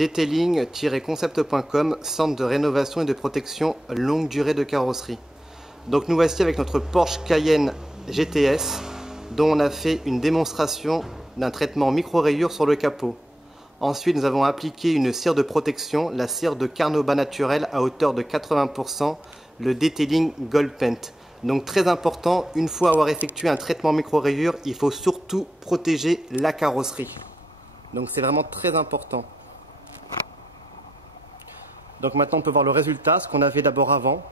detailing-concept.com, centre de rénovation et de protection longue durée de carrosserie. Donc nous voici avec notre Porsche Cayenne GTS dont on a fait une démonstration d'un traitement micro-rayures sur le capot. Ensuite nous avons appliqué une cire de protection, la cire de Carnauba naturelle à hauteur de 80%, le Detailing Gold Paint. Donc très important, une fois avoir effectué un traitement micro-rayures, il faut surtout protéger la carrosserie. Donc c'est vraiment très important. Donc maintenant on peut voir le résultat, ce qu'on avait d'abord avant.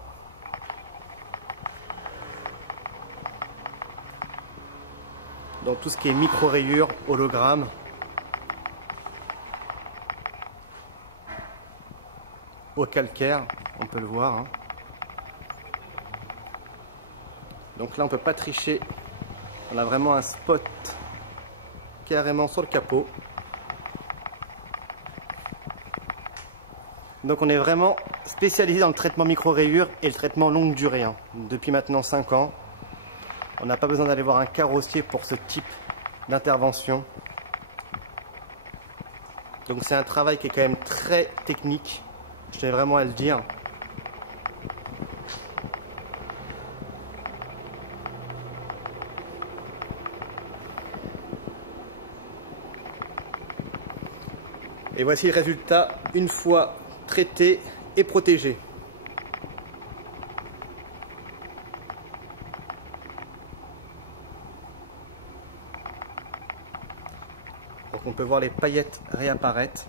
Donc tout ce qui est micro-rayures, hologramme. Au calcaire, on peut le voir. Hein. Donc là on ne peut pas tricher, on a vraiment un spot carrément sur le capot. Donc on est vraiment spécialisé dans le traitement micro-rayures et le traitement longue durée. Hein. Depuis maintenant 5 ans, on n'a pas besoin d'aller voir un carrossier pour ce type d'intervention. Donc c'est un travail qui est quand même très technique, je tenais vraiment à le dire. Et voici le résultat une fois traité et protégé. Donc on peut voir les paillettes réapparaître.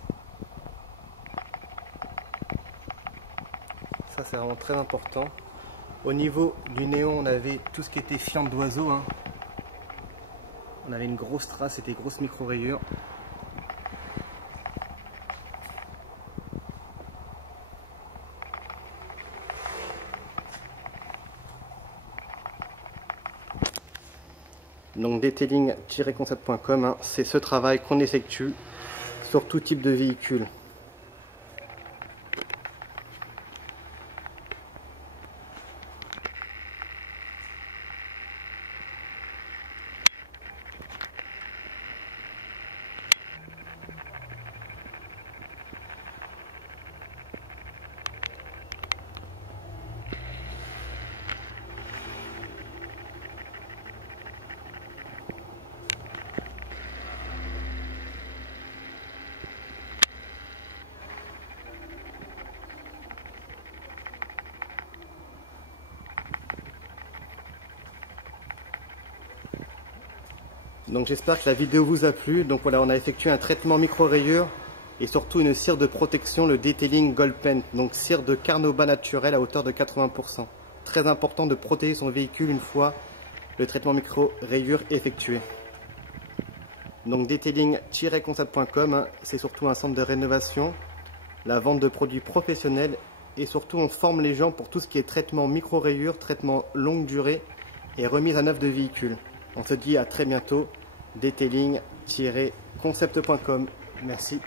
Ça c'est vraiment très important. Au niveau du néon, on avait tout ce qui était fiente d'oiseau. Hein. On avait une grosse trace, c'était grosses micro-rayures. Donc detailing-concept.com, hein, c'est ce travail qu'on effectue sur tout type de véhicule. Donc j'espère que la vidéo vous a plu. Donc voilà, on a effectué un traitement micro-rayures et surtout une cire de protection, le Detailing Gold Paint. Donc cire de Carnauba naturelle à hauteur de 80%. Très important de protéger son véhicule une fois le traitement micro-rayures effectué. Donc detailing-concept.com, hein, c'est surtout un centre de rénovation, la vente de produits professionnels et surtout on forme les gens pour tout ce qui est traitement micro-rayures, traitement longue durée et remise à neuf de véhicules. On se dit à très bientôt. Detailing-concept.com. Merci.